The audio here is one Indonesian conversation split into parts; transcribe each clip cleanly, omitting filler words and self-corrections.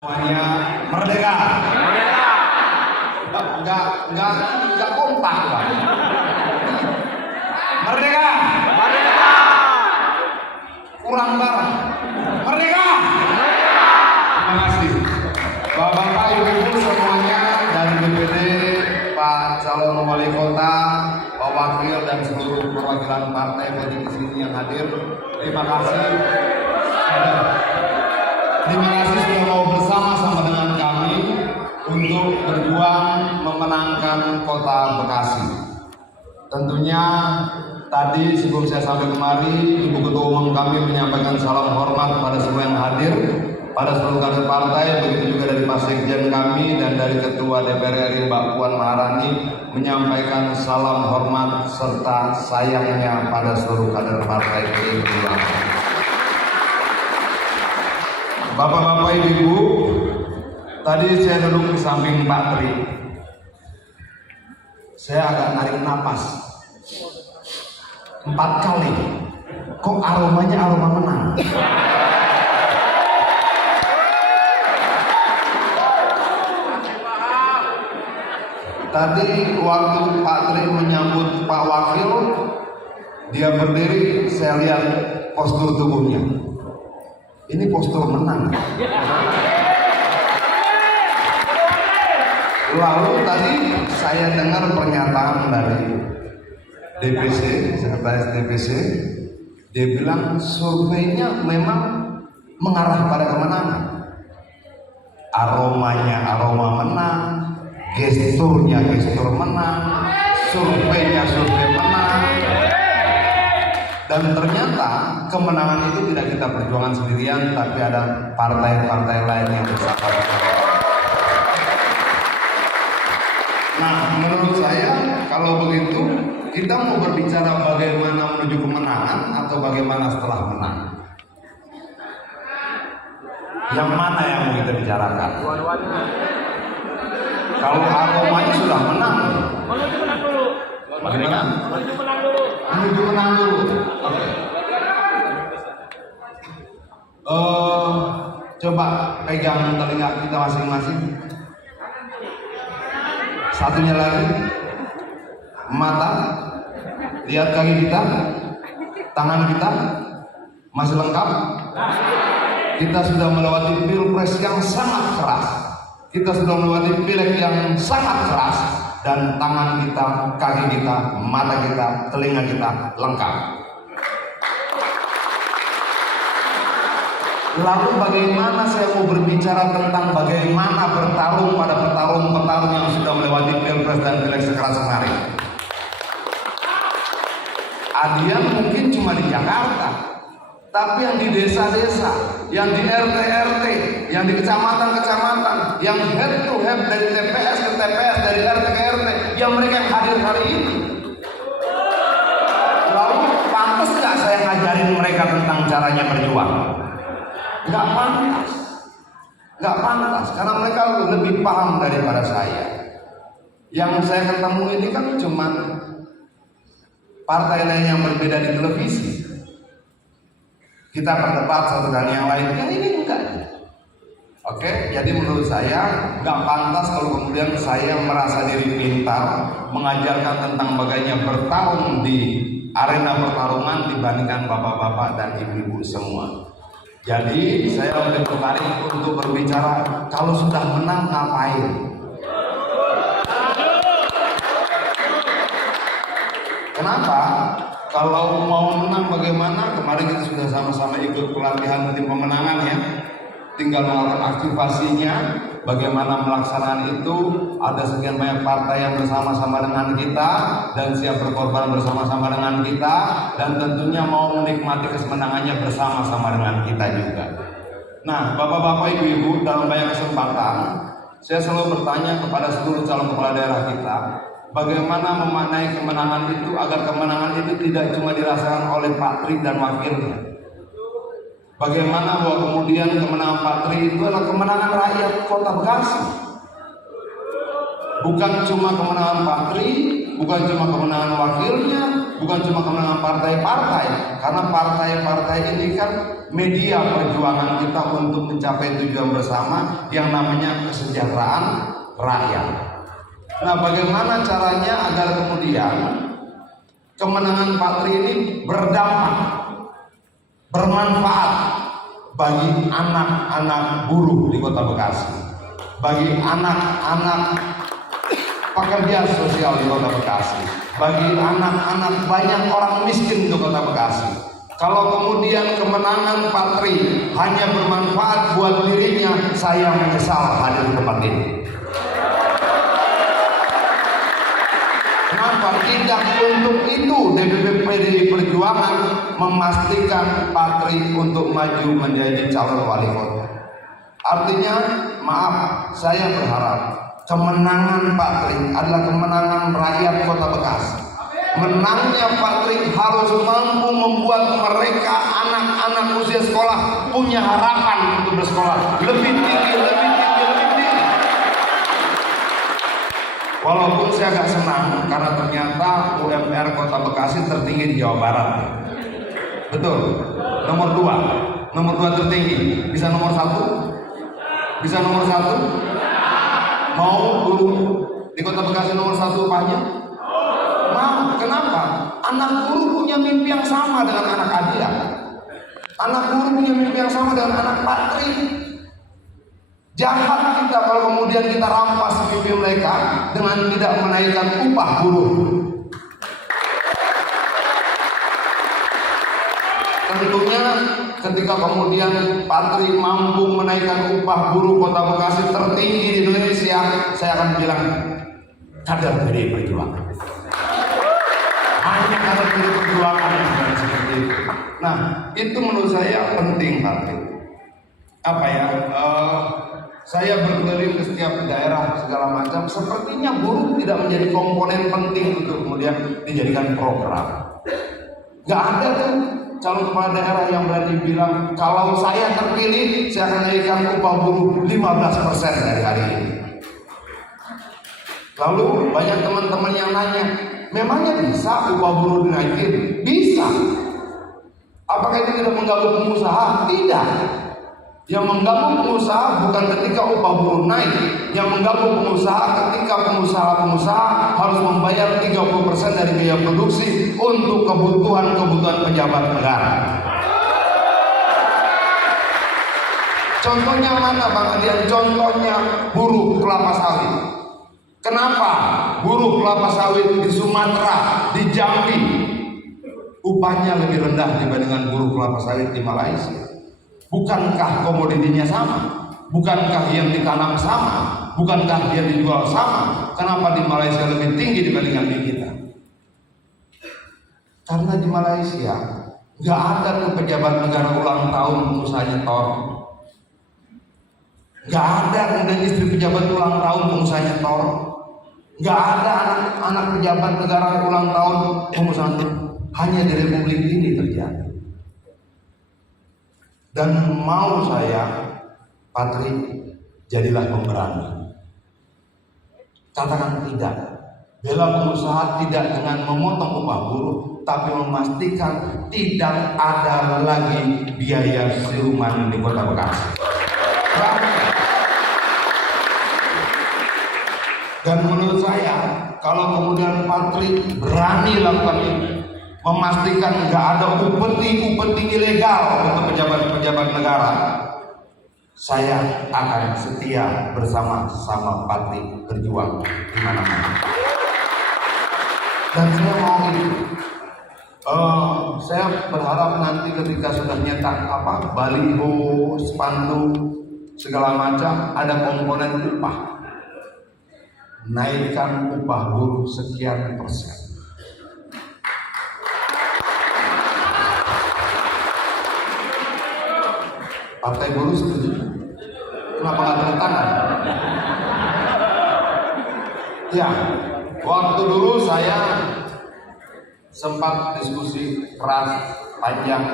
Semuanya merdeka. Enggak kompak, Pak. Merdeka. Kurang barang. Merdeka. Terima kasih. Bapak Ibu semuanya dari DPD, Pak calon wali kota, Pak Wakil dan seluruh perwakilan partai politik di sini yang hadir. Terima kasih. Terima kasih sudah mau bersama-sama dengan kami untuk berjuang memenangkan Kota Bekasi. Tentunya tadi sebelum saya sampai kemari, Ibu Ketua Umum kami menyampaikan salam hormat pada semua yang hadir, pada seluruh kader partai, begitu juga dari Pak Sekjen kami dan dari Ketua DPR RI Mbak Puan Maharani menyampaikan salam hormat serta sayangnya pada seluruh kader partai PDI Perjuangan. Bapak-bapak, ibu-ibu, tadi saya duduk di samping Pak Tri. Saya agak narik napas 4 kali. Kok aromanya aroma menang? Tadi waktu Pak Tri menyambut Pak Wakil, dia berdiri, saya lihat postur tubuhnya. Ini postur menang. Lalu tadi saya dengar pernyataan dari DPC, sekretaris DPC, dia bilang surveinya memang mengarah pada kemenangan. Aromanya aroma menang, gesturnya gestur menang, surveinya survei menang. Dan ternyata kemenangan itu tidak kita perjuangan sendirian, tapi ada partai-partai lain yang bersama kita. Nah, menurut saya kalau begitu kita mau berbicara bagaimana menuju kemenangan atau bagaimana setelah menang. Yang mana yang mau kita bicarakan? Kalau aromanya sudah menang, menuju menang dulu. bagaimana? Menuju menang dulu. Menuju menang dulu. Oke. Coba pegang telinga kita masing-masing. Satunya lagi. Mata. Lihat kaki kita. Tangan kita. Masih lengkap? Kita sudah melewati pilpres yang sangat keras. Kita sudah melewati pileg yang sangat keras. Dan tangan kita, kaki kita, mata kita, telinga kita lengkap. Lalu bagaimana saya mau berbicara tentang bagaimana bertarung pada petarung-petarung yang sudah melewati pilpres dan pileg sekeras kemarin? Adian mungkin cuma di Jakarta, tapi yang di desa-desa, yang di RT-RT, yang di kecamatan-kecamatan, yang head to head dari TPS ke TPS, dari RT ke RT, yang mereka yang hadir hari ini. Lalu pantas nggak saya ngajarin mereka tentang caranya berjuang? Nggak pantas. Nggak pantas, karena mereka lebih paham daripada saya. Yang saya ketemu ini kan cuma partai lain yang berbeda di televisi. Kita berdebat satu dan yang lainnya, ini enggak. Oke, jadi menurut saya nggak pantas kalau kemudian saya merasa diri pintar mengajarkan tentang bagaimana bertarung di arena pertarungan dibandingkan bapak-bapak dan ibu-ibu semua. Jadi saya lebih tertarik untuk berbicara kalau sudah menang ngapain. Kenapa? Kalau mau menang bagaimana? Kemarin kita sudah sama-sama ikut pelatihan tim pemenangan ya. Tinggal melakukan aktivasinya, bagaimana melaksanakan itu. Ada sekian banyak partai yang bersama-sama dengan kita dan siap berkorban bersama-sama dengan kita, dan tentunya mau menikmati kemenangannya bersama-sama dengan kita juga. Nah, bapak-bapak, ibu-ibu, dalam banyak kesempatan saya selalu bertanya kepada seluruh calon kepala daerah kita, bagaimana memaknai kemenangan itu agar kemenangan itu tidak cuma dirasakan oleh Pak Tri dan wakilnya. Bagaimana bahwa kemudian kemenangan Pak Tri itu adalah kemenangan rakyat Kota Bekasi. Bukan cuma kemenangan Pak Tri, bukan cuma kemenangan wakilnya, bukan cuma kemenangan partai-partai, karena partai-partai ini kan media perjuangan kita untuk mencapai tujuan bersama yang namanya kesejahteraan rakyat. Nah, bagaimana caranya agar kemudian kemenangan Pak Tri ini berdampak, bermanfaat bagi anak-anak buruh di Kota Bekasi, bagi anak-anak pekerja sosial di Kota Bekasi, bagi anak-anak banyak orang miskin di Kota Bekasi. Kalau kemudian kemenangan Pak Tri hanya bermanfaat buat dirinya, saya menyesal hadir di tempat ini. Kenapa tidak untuk itu DPP PDI Perjuangan memastikan Pak Tri untuk maju menjadi calon wali kota? Artinya, maaf, saya berharap kemenangan Pak Tri adalah kemenangan rakyat Kota Bekasi. Menangnya Pak Tri harus mampu membuat mereka anak-anak usia sekolah punya harapan untuk bersekolah lebih tinggi. Walaupun saya agak senang karena ternyata UMR Kota Bekasi tertinggi di Jawa Barat. Betul. Nomor 2 tertinggi. Bisa nomor 1? Bisa nomor 1? Mau guru di Kota Bekasi nomor 1 upahnya? Mau. Kenapa? Anak guru punya mimpi yang sama dengan anak Adia. Anak guru punya mimpi yang sama dengan anak Pak Tri. Jahat kita kalau kemudian kita rampas mimpi mereka dengan tidak menaikkan upah buruh. Tentunya ketika kemudian Pak Tri mampu menaikkan upah buruh Kota Bekasi tertinggi di Indonesia, saya akan bilang kader PDI Perjuangan. Hanya kader PDI Perjuangan yang seperti itu. Nah, itu menurut saya penting Pak Tri. Apa ya? Saya berkeliling ke setiap daerah segala macam. Sepertinya buruh tidak menjadi komponen penting untuk kemudian dijadikan program. Gak ada tuh calon kepala daerah yang berani bilang kalau saya terpilih saya akan naikkan upah buruh 15% dari hari ini. Lalu banyak teman-teman yang nanya, memangnya bisa upah buruh dinaikin? Bisa. Apakah itu tidak mengganggu pengusaha? Tidak. Yang mengganggu pengusaha bukan ketika upah buruh naik, yang mengganggu pengusaha ketika pengusaha harus membayar 30% dari biaya produksi untuk kebutuhan pejabat negara. Contohnya mana Bang Adian? Contohnya buruh kelapa sawit. Kenapa buruh kelapa sawit di Sumatera, di Jambi upahnya lebih rendah dibandingkan buruh kelapa sawit di Malaysia? Bukankah komoditinya sama? Bukankah yang ditanam sama? Bukankah yang dijual sama? Kenapa di Malaysia lebih tinggi dibandingkan di kita? Karena di Malaysia nggak ada tuh pejabat negara ulang tahun pengusaha nyetor. Nggak ada kemudian istri pejabat ulang tahun pengusaha nyetor. Nggak ada anak-anak pejabat negara ulang tahun pengusaha nyetor. Hanya di Republik ini terjadi. Dan mau saya, Pak Tri, jadilah pemberani. Katakan tidak. Bela pengusaha tidak dengan memotong upah buruh, tapi memastikan tidak ada lagi biaya siluman di Kota Bekasi. Dan menurut saya, kalau kemudian Pak Tri berani lakukan ini, memastikan nggak ada upeti ilegal untuk pejabat-pejabat negara, saya akan setia bersama-sama Pak Tri berjuang di mana-mana. Dan saya mau ini, saya berharap nanti ketika sudah nyetak baliho, spanduk segala macam, ada komponen upah, naikkan upah buruh sekian persen. Partai buruh setuju? Kenapa nggak tanda tangan? Ya, waktu dulu saya sempat diskusi keras, panjang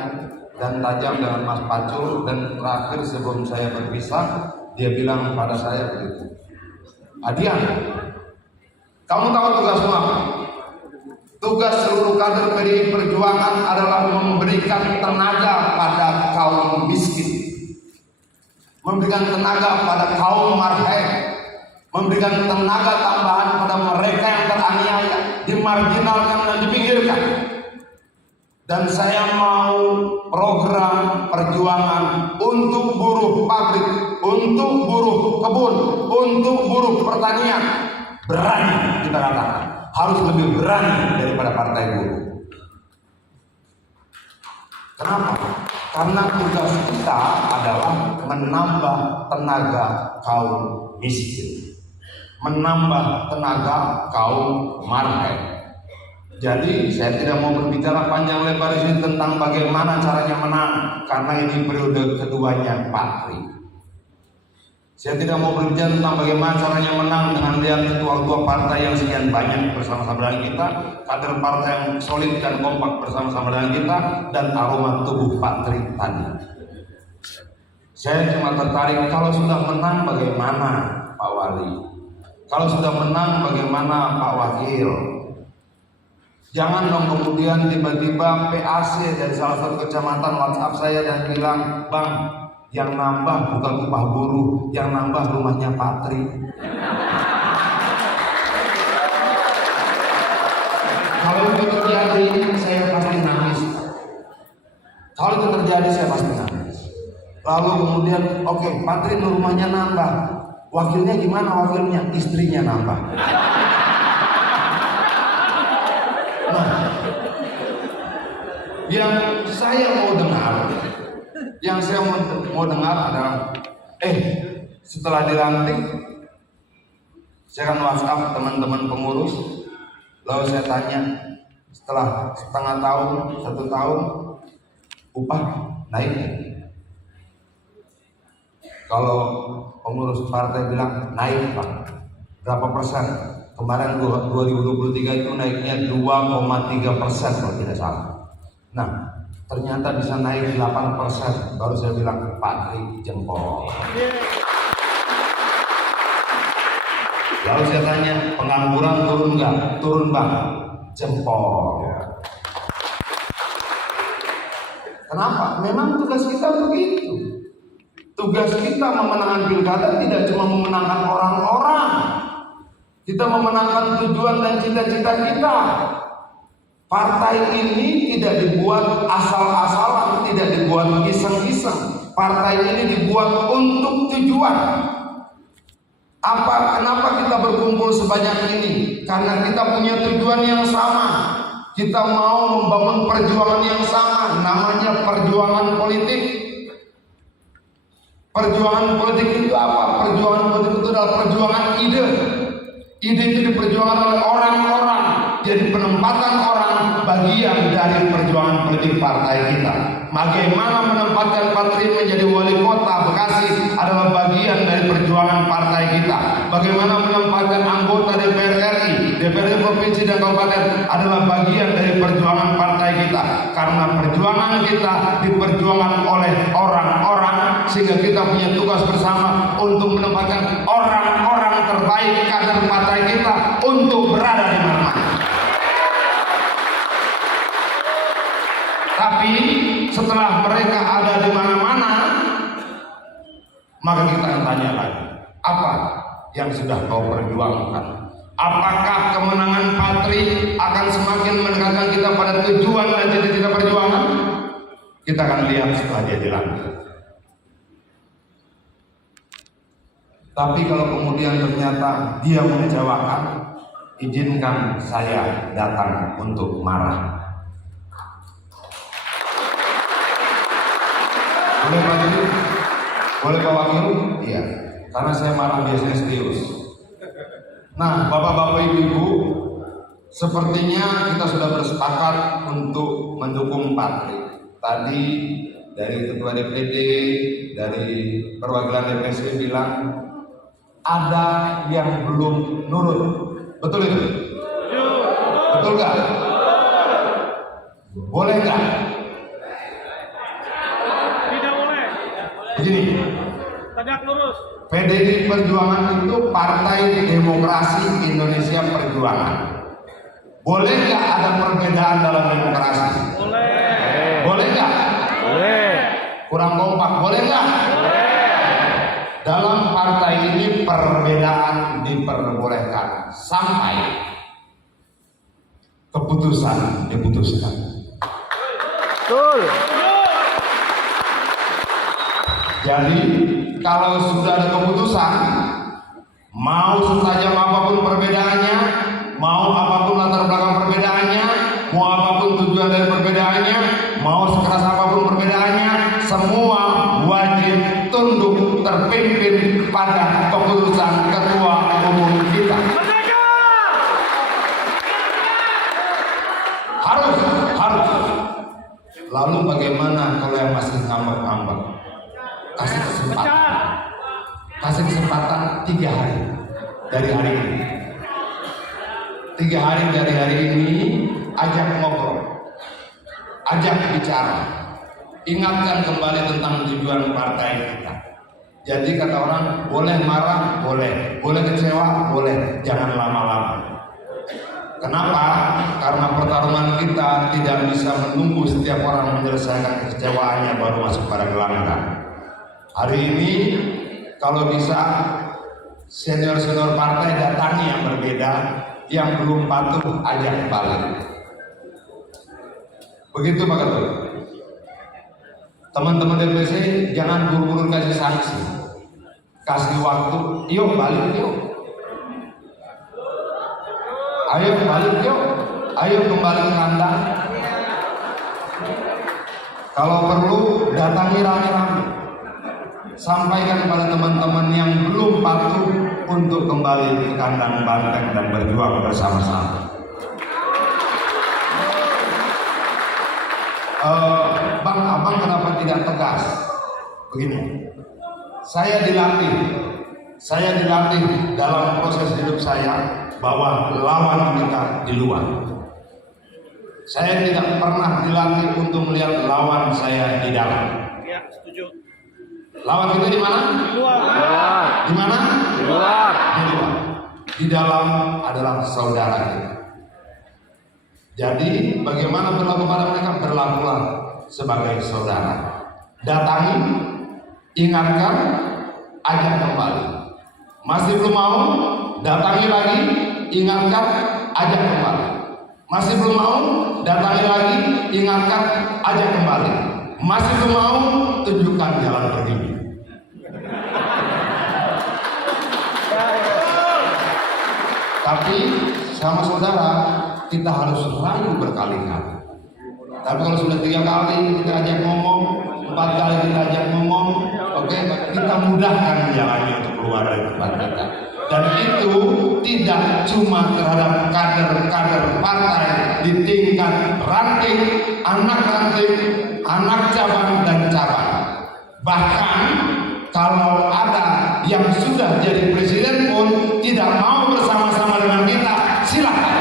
dan tajam dengan Mas Pacul, dan terakhir sebelum saya berpisah, dia bilang pada saya begitu, Adian, kamu tahu tugasmu apa? Tugas seluruh kader PDI Perjuangan adalah memberikan tenaga pada kaum miskin, memberikan tenaga pada kaum marhaen, memberikan tenaga tambahan pada mereka yang teraniaya, dimarginalkan dan dipinggirkan. Dan saya mau program perjuangan untuk buruh pabrik, untuk buruh kebun, untuk buruh pertanian. Berani kita katakan, harus lebih berani daripada partai buruh. Kenapa? Karena tugas kita adalah menambah tenaga kaum miskin, menambah tenaga kaum marhaen. Jadi saya tidak mau berbicara panjang lebar di sini tentang bagaimana caranya menang, karena ini periode keduanya Pak Tri. Saya tidak mau berbicara tentang bagaimana caranya menang dengan lihat ketua-ketua partai yang sekian banyak bersama-sama dengan kita, kader partai yang solid dan kompak bersama-sama dengan kita, dan aroma tubuh Pak Tri tadi. Saya cuma tertarik, kalau sudah menang bagaimana Pak Wali? Kalau sudah menang bagaimana Pak Wakil? Jangan dong kemudian tiba-tiba PAC dari salah satu kecamatan WhatsApp saya dan bilang, Bang, yang nambah bukan upah buruh, yang nambah rumahnya Pak Tri. Kalau itu terjadi, saya pasti nangis. Kalau itu terjadi, saya pasti nangis. Lalu kemudian, oke, Pak Tri rumahnya nambah. Wakilnya gimana wakilnya? Istrinya nambah. Nah, yang saya mau dengar adalah, setelah dilantik, saya akan WhatsApp teman-teman pengurus, lalu saya tanya, setelah setengah tahun, 1 tahun, upah naik. Kalau pengurus partai bilang naik Pak, berapa persen? Kemarin 2023 itu naiknya 2,3% kalau tidak salah. Nah, ternyata bisa naik 8%. Baru saya bilang, Pak Tri jempol. Lalu saya tanya, pengangguran turun nggak? Turun Bang, jempol. Kenapa? Memang tugas kita begitu. Tugas kita memenangkan pilkada tidak cuma memenangkan orang-orang. Kita memenangkan tujuan dan cita-cita kita. Partai ini tidak dibuat asal-asalan, tidak dibuat iseng-iseng. Partai ini dibuat untuk tujuan. Kenapa kita berkumpul sebanyak ini? Karena kita punya tujuan yang sama. Kita mau membangun perjuangan yang sama, namanya perjuangan politik. Perjuangan politik itu apa? Perjuangan politik itu adalah perjuangan ide. Ide itu diperjuangkan oleh orang-orang. Jadi penempatan orang bagian dari perjuangan politik partai kita. Bagaimana menempatkan Pak Tri menjadi wali kota Bekasi adalah bagian dari perjuangan partai kita. Bagaimana menempatkan anggota DPR RI, DPRD provinsi dan kabupaten adalah bagian dari perjuangan partai kita. Karena perjuangan kita diperjuangkan oleh orang-orang, sehingga kita punya tugas bersama untuk menempatkan orang-orang terbaik kader partai kita untuk berada di mana-mana. Tapi setelah mereka ada di mana-mana, maka kita akan tanya lagi, apa yang sudah kau perjuangkan? Apakah kemenangan Pak Tri akan semakin mendekatkan kita pada tujuan dan cita-cita perjuangan? Kita akan lihat setelah dia dilantik. Tapi kalau kemudian ternyata dia mengecewakan, izinkan saya datang untuk marah. Boleh Pak Guru? Boleh Pak Wakil? Iya, karena saya marah biasanya serius. Nah, Bapak-Bapak Ibu-Ibu, sepertinya kita sudah bersepakat untuk mendukung Pak Tri. Tadi dari Ketua DPD, dari perwakilan DPC bilang ada yang belum nurut. Betul itu? Betul nggak? Boleh nggak? Begini, tegak lurus. PDI Perjuangan itu Partai Demokrasi Indonesia Perjuangan. Boleh nggak ada perbedaan dalam demokrasi? Boleh. Boleh nggak? Boleh. Kurang kompak, boleh nggak? Dalam partai ini perbedaan diperbolehkan sampai keputusan diputuskan. Betul. Jadi kalau sudah ada keputusan, mau setajam apapun perbedaannya, mau apapun latar belakang perbedaannya, mau apapun tujuan dari perbedaannya, mau sekeras apapun perbedaannya, semua wajib tunduk terpimpin pada keputusan ketua umum kita. Harus. Lalu bagaimana kalau yang masih ngambek-ngambek? Kasih kesempatan 3 hari dari hari ini. 3 hari dari hari ini, ajak ngobrol, ajak bicara, ingatkan kembali tentang tujuan partai kita. Jadi kata orang, boleh marah, boleh kecewa, boleh, jangan lama-lama. Kenapa? Karena pertarungan kita tidak bisa menunggu setiap orang menyelesaikan kekecewaannya baru masuk pada gelanggang. Hari ini kalau bisa senior-senior partai datangi yang berbeda, yang belum patuh ajak balik. Begitu Pak Ketua. Teman-teman DPC jangan buru-buru kasih sanksi, kasih waktu, yuk balik yuk. Ayo balik yuk, ayo kembali ke kandang. Kalau perlu datangi rame-rame, sampaikan kepada teman-teman yang belum patuh untuk kembali ke kandang banteng dan berjuang bersama-sama. Bang, abang kenapa tidak tegas? Begini, saya dilatih dalam proses hidup saya bahwa lawan kita di luar. Saya tidak pernah dilatih untuk melihat lawan saya di dalam. Ya, setuju. Lawan kita di mana? Di luar. Di mana? Di luar. Di luar. Di dalam adalah saudara kita. Jadi bagaimana berlaku pada mereka? Berlakulah sebagai saudara. Datangi, ingatkan, ajak kembali. Masih belum mau? Datangi lagi, ingatkan, ajak kembali. Masih belum mau? Datangi lagi, ingatkan, ajak kembali. Masih belum mau? Tunjukkan jalan perginya. Tapi sama saudara kita harus rayu berkali-kali. Tapi kalau sudah 3 kali kita ajak ngomong, 4 kali kita ajak ngomong, oke, kita mudahkan jalannya untuk keluar dari tempat kita. Dan itu tidak cuma terhadap kader-kader partai di tingkat ranting, anak cabang dan cabang. Bahkan kalau ada yang sudah jadi presiden pun tidak mau bersama-sama dengan kita, silakan.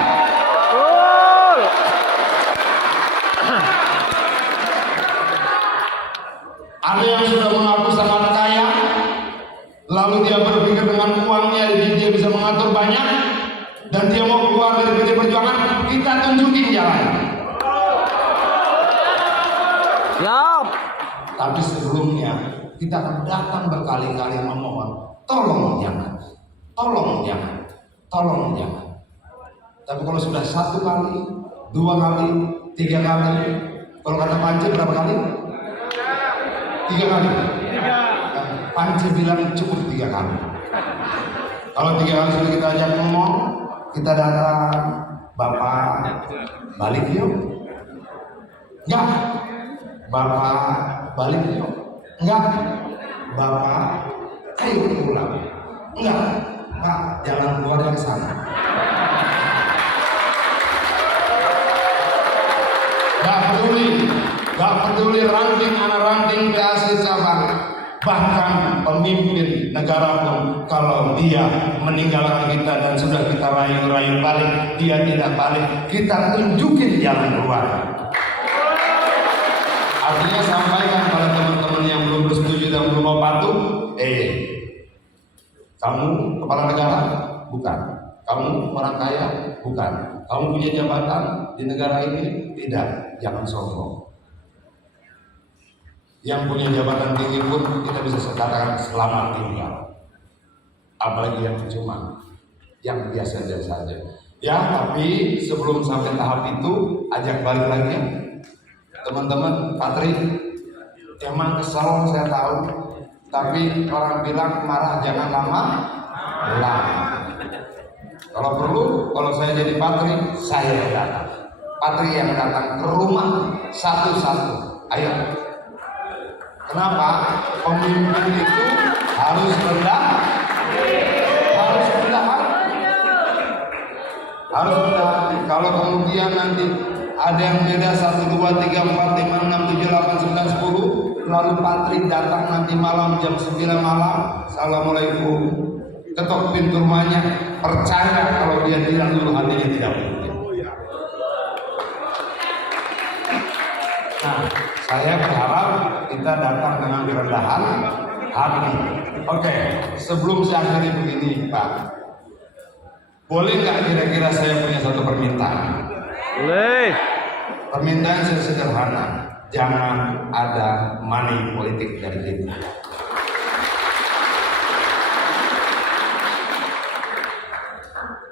Ada yang sudah mengaku sangat kaya, lalu dia berpikir dengan uangnya dia bisa mengatur banyak, dan dia mau keluar dari PD Perjuangan, kita tunjukin jalan. Siap. Tapi sebelumnya kita akan datang berkali-kali memohon, tolong jangan. Tapi kalau sudah 1 kali, 2 kali, 3 kali, kalau kata Panci berapa kali? 3 kali. Panci bilang cukup 3 kali. Kalau 3 kali sudah kita ajak ngomong, kita datang, Bapak balik yuk. Enggak. Bapak balik yuk. Enggak. Bapak ayo pulang. Enggak. Pak, jangan keluar dari sana. Gak peduli ranting anak ranting PAC cabang, bahkan pemimpin negara pun kalau dia meninggalkan kita dan sudah kita rayu-rayu balik, dia tidak balik, kita tunjukin jalan keluar. Artinya sampaikan pada teman-teman yang belum bersetuju dan belum mau patuh, kamu kepala negara? Bukan. Kamu orang kaya? Bukan. Kamu punya jabatan di negara ini? Tidak. Jangan sombong. Yang punya jabatan tinggi pun kita bisa katakan selamat tinggal. Apalagi yang cuma, yang biasa-biasa saja. Ya, tapi sebelum sampai tahap itu, ajak balik lagi ya. Teman-teman, Patri, emang kesal saya tahu. Tapi orang bilang marah jangan lama. Kalau perlu, kalau saya jadi Patri, saya yang datang. Patri yang datang ke rumah satu-satu. Ayo. Kenapa? Pemimpin itu harus rendah, harus rendah hati. Harus rendah hati. Kalau kemudian nanti ada yang beda 1, 2, 3, 4, 5, 6, 7, 8, 9, 10, lalu Patri datang nanti malam jam 9 malam, Assalamualaikum, ketok pintu rumahnya, percaya kalau dia tidak luluh hatinya tidak mungkin. Nah, saya berharap kita datang dengan kerendahan hati. Oke, sebelum saya akhiri begini Pak, boleh nggak kira-kira saya punya satu permintaan? Boleh. Permintaan saya sederhana, jangan ada money politik dari kita.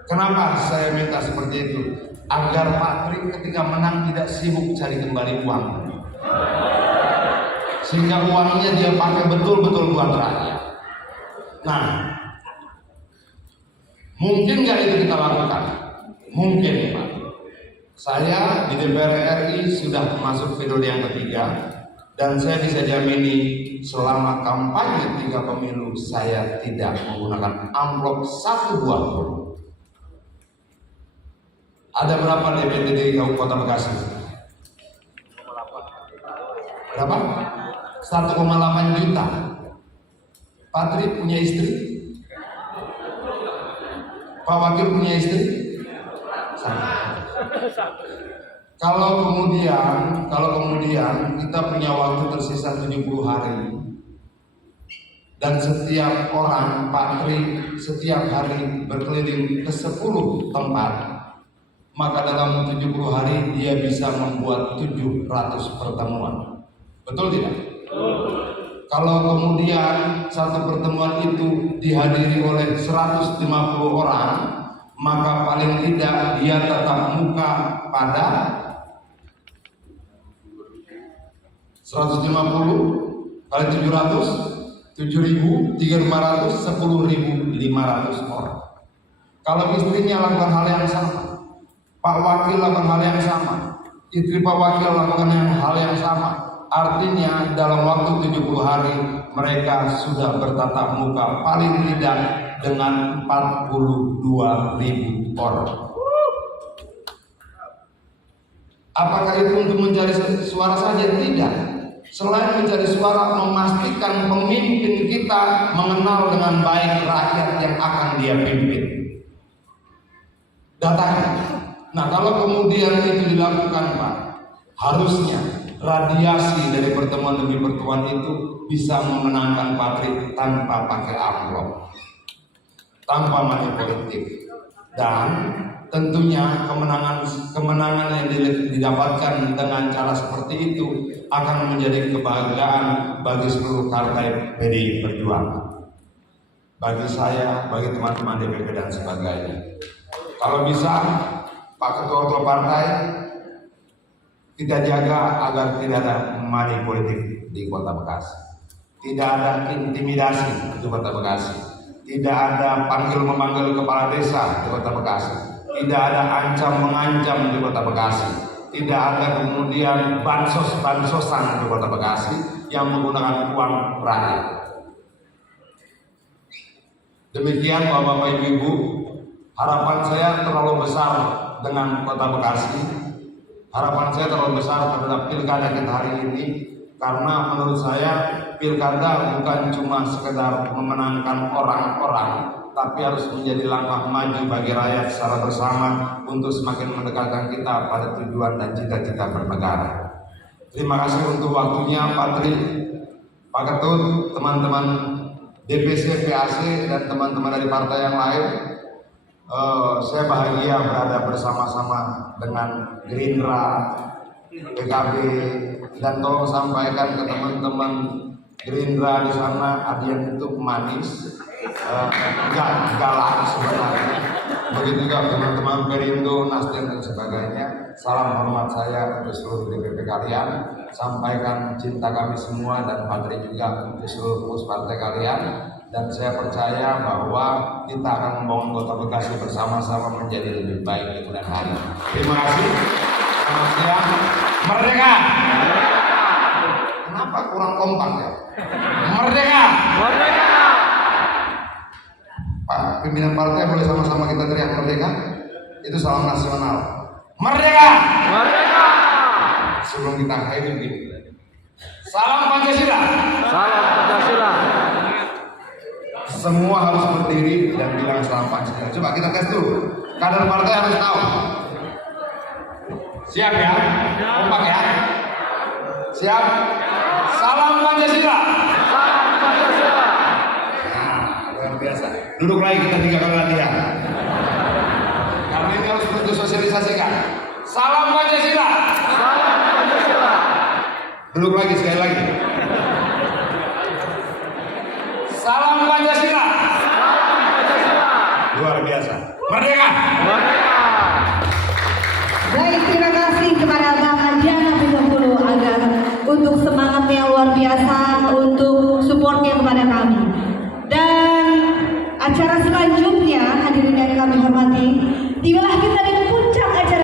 Kenapa saya minta seperti itu? Agar Patri ketika menang tidak sibuk cari kembali uang, sehingga uangnya dia pakai betul-betul buat rakyat. Nah, mungkin nggak itu kita lakukan? Mungkin Pak. Saya di DPR RI sudah masuk periode yang ketiga, dan saya bisa jamini selama kampanye 3 pemilu saya tidak menggunakan amplop 1 buah pun. Ada berapa DPD di Kota Bekasi? Berapa? 1,8 juta. Patri punya istri? Pak Wakil punya istri? Sama. Kalau kemudian kita punya waktu tersisa 70 hari, dan setiap orang Patri setiap hari berkeliling ke 10 tempat, maka dalam 70 hari dia bisa membuat 700 pertemuan. Betul tidak? Kalau kemudian satu pertemuan itu dihadiri oleh 150 orang, maka paling tidak dia tatap muka pada 150 kali 700, 7.000, 3.500, 10.500 orang. Kalau istrinya lakukan hal yang sama, Pak Wakil lakukan hal yang sama, istri Pak Wakil lakukan hal yang sama, artinya dalam waktu 70 hari mereka sudah bertatap muka paling tidak dengan 42.000 orang. Apakah itu untuk mencari suara saja? Tidak. Selain mencari suara, memastikan pemimpin kita mengenal dengan baik rakyat yang akan dia pimpin. Datanya. Nah, kalau kemudian itu dilakukan Pak, harusnya radiasi dari pertemuan demi pertemuan itu bisa memenangkan Patri tanpa pakai amplop, tanpa money politik, dan tentunya kemenangan yang didapatkan dengan cara seperti itu akan menjadi kebahagiaan bagi seluruh partai PDI Perjuangan, bagi saya, bagi teman-teman DPP dan sebagainya. Kalau bisa Pak Ketua Partai, kita jaga agar tidak ada money politik di Kota Bekasi, tidak ada intimidasi di Kota Bekasi, tidak ada panggil-memanggil kepala desa di Kota Bekasi, tidak ada ancam-mengancam di Kota Bekasi, tidak ada kemudian bansos-bansosan di Kota Bekasi yang menggunakan uang rakyat. Demikian Bapak-Bapak Ibu-Ibu, harapan saya terlalu besar dengan Kota Bekasi. Harapan saya terlalu besar terhadap pilkada kita hari ini, karena menurut saya pilkada bukan cuma sekedar memenangkan orang-orang, tapi harus menjadi langkah maju bagi rakyat secara bersama untuk semakin mendekatkan kita pada tujuan dan cita-cita bernegara. Terima kasih untuk waktunya Patri, Pak Ketut, teman-teman DPC, PAC, dan teman-teman dari partai yang lain. Saya bahagia berada bersama-sama dengan Gerindra, PKB, dan tolong sampaikan ke teman-teman Gerindra di sana, ada yang itu manis, galak sebenarnya. Begitu juga teman-teman Perindo, Nasdem dan sebagainya. Salam hormat saya untuk seluruh DPP kalian. Sampaikan cinta kami semua dan materi juga untuk seluruh pengurus partai kalian. Dan saya percaya bahwa kita akan membangun Kota Bekasi bersama-sama menjadi lebih baik di kemudian hari. Terima kasih. Selamat siang. Merdeka. Kenapa kurang kompak ya? Merdeka. Merdeka. Pak pimpinan partai boleh sama-sama kita teriak merdeka? Itu salam nasional. Merdeka. Merdeka. Sebelum kita akhiri begini. Salam Pancasila. Salam Pancasila. Semua harus berdiri dan bilang salam Pancasila. Coba kita tes dulu. Kader partai harus tahu. Siap ya? Kompak ya? Siap? Salam Pancasila. Salam Pancasila. Nah, luar biasa. Duduk lagi, kita 3 kali latihan. Karena ini harus bersosialisasikan. Salam Pancasila. Salam Pancasila. Duduk lagi, sekali lagi. Salam Pancasila. Salam Pancasila. Luar biasa. Merdeka. Merdeka. Baik, terima kasih kepada Bang Adriana Pindahulu agar untuk semangatnya luar biasa, untuk supportnya kepada kami. Dan acara selanjutnya hadirin yang kami hormati, tibalah kita di